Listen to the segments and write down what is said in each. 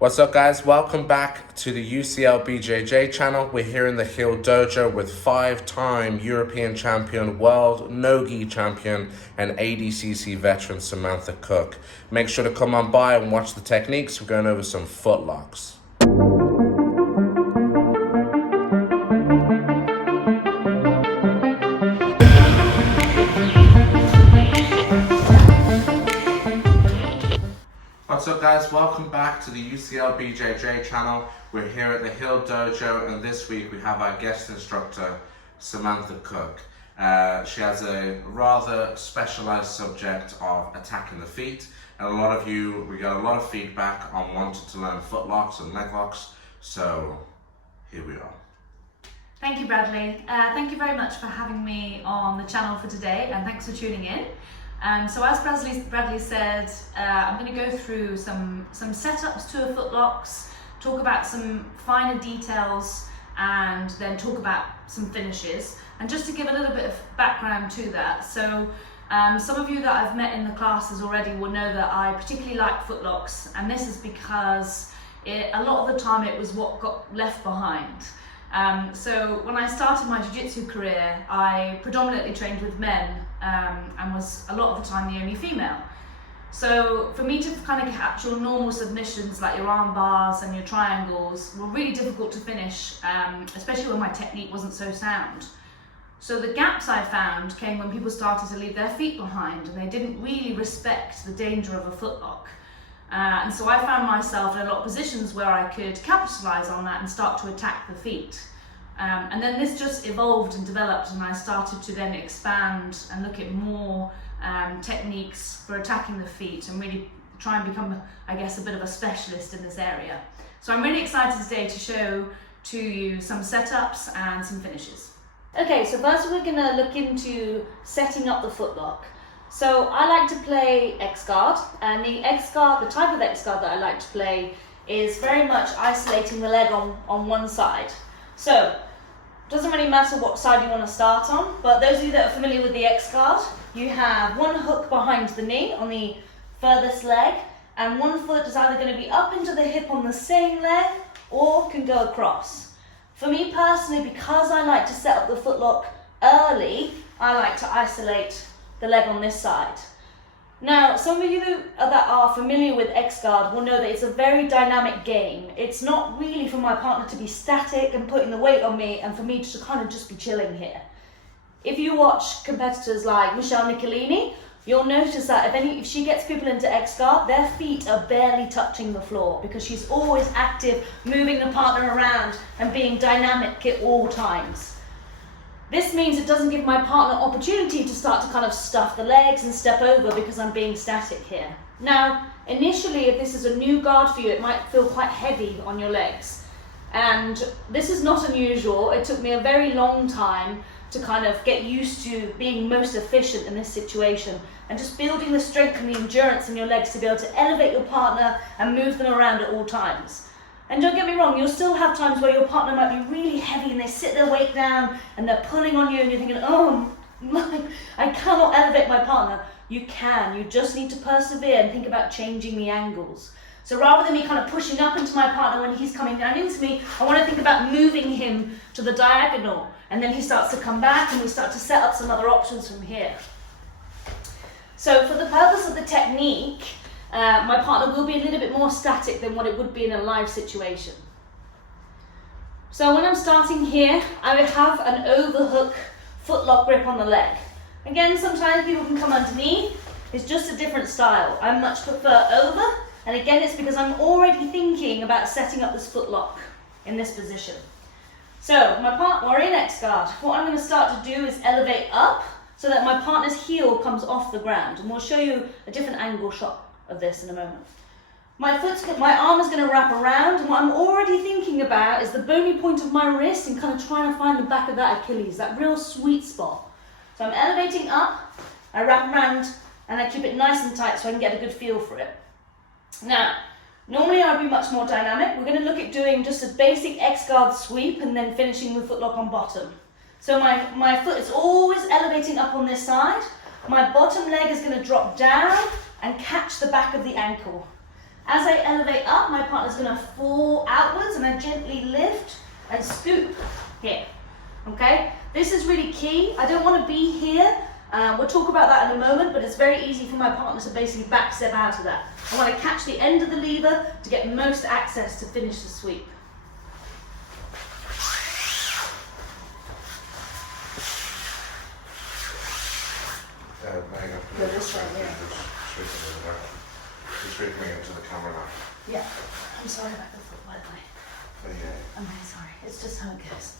What's up, guys? Welcome back to the UCL BJJ channel. We're here in the Heel Dojo with five-time European champion, world no-gi champion, and ADCC veteran Samantha Cook. Make sure to come on by and watch the techniques. We're going over some footlocks. What's up, guys? Welcome back to the UCL BJJ channel. We're here at the Heel Dojo, and this week we have our guest instructor, Samantha Cook. She has a rather specialized subject of attacking the feet, and we got a lot of feedback on wanting to learn foot locks and leg locks, so here we are. Thank you, Bradley. Thank you very much for having me on the channel for today, and thanks for tuning in. So as Bradley said, I'm going to go through some setups to a footlocks, talk about some finer details, and then talk about some finishes. And just to give a little bit of background to that, so some of you that I've met in the classes already will know that I particularly like footlocks, and this is because a lot of the time it was what got left behind. So when I started my jiu-jitsu career, I predominantly trained with men and was a lot of the time the only female. So for me to kind of catch your normal submissions like your arm bars and your triangles were really difficult to finish, especially when my technique wasn't so sound. So the gaps I found came when people started to leave their feet behind and they didn't really respect the danger of a footlock. And so I found myself in a lot of positions where I could capitalize on that and start to attack the feet. And then this just evolved and developed, and I started to then expand and look at more techniques for attacking the feet and really try and become, I guess, a bit of a specialist in this area. So I'm really excited today to show to you some setups and some finishes. Okay, so first we're gonna look into setting up the footlock. So I like to play X-guard, and the type of X-guard that I like to play is very much isolating the leg on one side. So it doesn't really matter what side you want to start on, but those of you that are familiar with the X-guard, you have one hook behind the knee on the furthest leg, and one foot is either going to be up into the hip on the same leg or can go across. For me personally, because I like to set up the footlock early, I like to isolate the leg on this side. Now, some of you that are familiar with X-guard will know that it's a very dynamic game. It's not really for my partner to be static and putting the weight on me and for me to kind of just be chilling here. If you watch competitors like Michelle Nicolini, you'll notice that if she gets people into X-guard, their feet are barely touching the floor because she's always active, moving the partner around and being dynamic at all times. This means it doesn't give my partner opportunity to start to kind of stuff the legs and step over because I'm being static here. Now, initially, if this is a new guard for you, it might feel quite heavy on your legs. And this is not unusual. It took me a very long time to kind of get used to being most efficient in this situation and just building the strength and the endurance in your legs to be able to elevate your partner and move them around at all times. And don't get me wrong, you'll still have times where your partner might be really heavy and they sit their weight down and they're pulling on you and you're thinking, oh, I cannot elevate my partner. You can, you just need to persevere and think about changing the angles. So rather than me kind of pushing up into my partner when he's coming down into me, I want to think about moving him to the diagonal, and then he starts to come back and we start to set up some other options from here. So for the purpose of the technique, my partner will be a little bit more static than what it would be in a live situation. So when I'm starting here, I would have an overhook footlock grip on the leg. Again, sometimes people can come underneath. It's just a different style. I much prefer over, and again, it's because I'm already thinking about setting up this footlock in this position. So we're in X-guard. What I'm going to start to do is elevate up so that my partner's heel comes off the ground, and we'll show you a different angle shot of this in a moment. My arm is going to wrap around, and what I'm already thinking about is the bony point of my wrist and kind of trying to find the back of that Achilles, that real sweet spot. So I'm elevating up, I wrap around, and I keep it nice and tight so I can get a good feel for it. Now, normally I'd be much more dynamic. We're going to look at doing just a basic X-guard sweep and then finishing the footlock on bottom. So my foot is always elevating up on this side. My bottom leg is going to drop down and catch the back of the ankle. As I elevate up, my partner's gonna fall outwards and I gently lift and scoop here, okay? This is really key. I don't wanna be here. We'll talk about that in a moment, but it's very easy for my partner to basically back step out of that. I wanna catch the end of the lever to get most access to finish the sweep. Go this way, yeah. Just sweeping it into the camera now. Yeah, I'm sorry about the foot, by the way. I'm really sorry, it's just how it goes.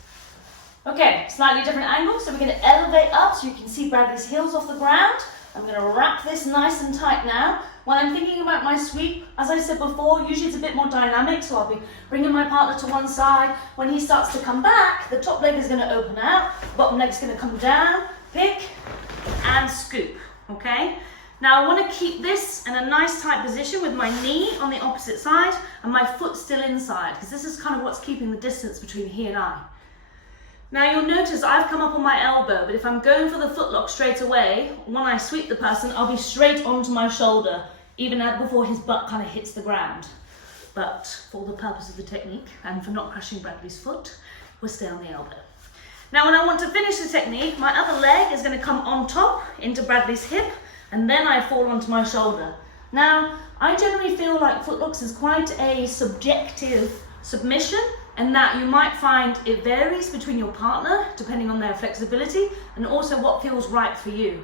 Okay, slightly different angle, so we're going to elevate up so you can see Bradley's heels off the ground. I'm going to wrap this nice and tight now. When I'm thinking about my sweep, as I said before, usually it's a bit more dynamic, so I'll be bringing my partner to one side. When he starts to come back, the top leg is going to open out, bottom leg's going to come down, pick, and scoop, okay? Now I want to keep this in a nice tight position with my knee on the opposite side and my foot still inside, because this is kind of what's keeping the distance between he and I. Now you'll notice I've come up on my elbow, but if I'm going for the footlock straight away, when I sweep the person, I'll be straight onto my shoulder, even before his butt kind of hits the ground. But for the purpose of the technique, and for not crushing Bradley's foot, we'll stay on the elbow. Now when I want to finish the technique, my other leg is going to come on top into Bradley's hip, and then I fall onto my shoulder. Now, I generally feel like footlocks is quite a subjective submission, and that you might find it varies between your partner, depending on their flexibility, and also what feels right for you.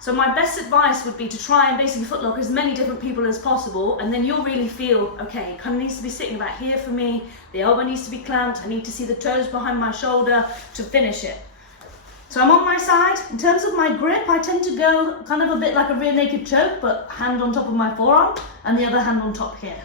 So my best advice would be to try and basically footlock as many different people as possible, and then you'll really feel, okay, it kind of needs to be sitting about here for me, the elbow needs to be clamped, I need to see the toes behind my shoulder to finish it. So I'm on my side. In terms of my grip, I tend to go kind of a bit like a rear naked choke, but hand on top of my forearm, and the other hand on top here.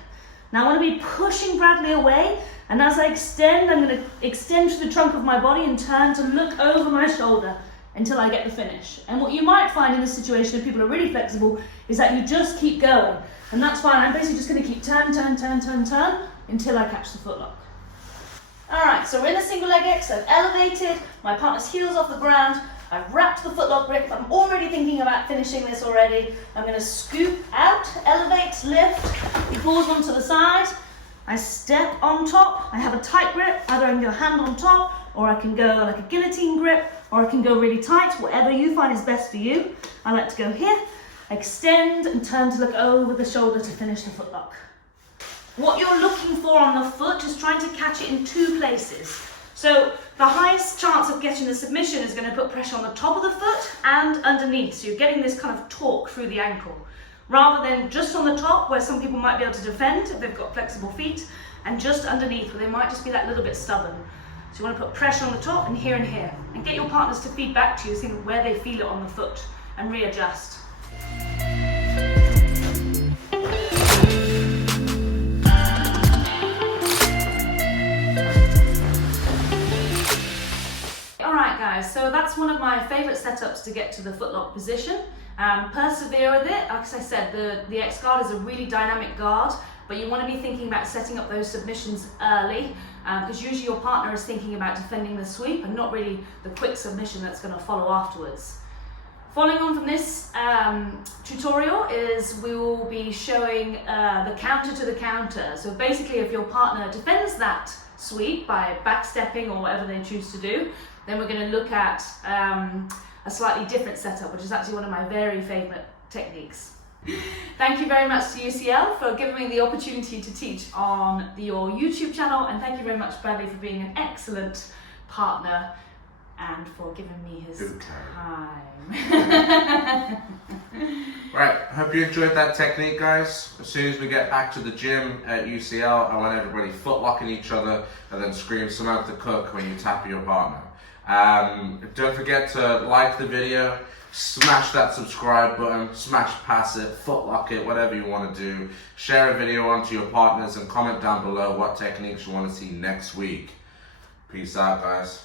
Now I want to be pushing Bradley away, and as I extend, I'm going to extend through the trunk of my body and turn to look over my shoulder until I get the finish. And what you might find in this situation, if people are really flexible, is that you just keep going. And that's fine. I'm basically just going to keep turn until I catch the footlock. All right, so we're in a single leg X. I've elevated, my partner's heels off the ground. I've wrapped the footlock grip. I'm already thinking about finishing this already. I'm going to scoop out, elevate, lift. He falls onto the side. I step on top. I have a tight grip. Either I can go hand on top, or I can go like a guillotine grip, or I can go really tight, whatever you find is best for you. I like to go here, extend and turn to look over the shoulder to finish the footlock. What you're looking for on the foot is trying to catch it in two places. So the highest chance of getting the submission is going to put pressure on the top of the foot and underneath. So you're getting this kind of torque through the ankle, rather than just on the top where some people might be able to defend if they've got flexible feet, and just underneath where they might just be that little bit stubborn. So you want to put pressure on the top and here, and get your partners to feed back to you, seeing where they feel it on the foot, and readjust. Alright guys, so that's one of my favourite setups to get to the footlock position. Persevere with it. Like I said, the X guard is a really dynamic guard, but you want to be thinking about setting up those submissions early, because usually your partner is thinking about defending the sweep and not really the quick submission that's going to follow afterwards. Following on from this tutorial is we will be showing the counter to the counter. So basically if your partner defends that sweep by backstepping or whatever they choose to do, then we're going to look at a slightly different setup, which is actually one of my very favourite techniques. Thank you very much to UCL for giving me the opportunity to teach on your YouTube channel, and thank you very much, Bradley, for being an excellent partner and for giving me his time. Right, hope you enjoyed that technique, guys. As soon as we get back to the gym at UCL, I want everybody footlocking each other and then scream Samantha Cook when you tap your partner. Don't forget to like the video, smash that subscribe button, smash past it, footlock it, whatever you want to do. Share a video onto your partners and comment down below what techniques you want to see next week. Peace out, guys.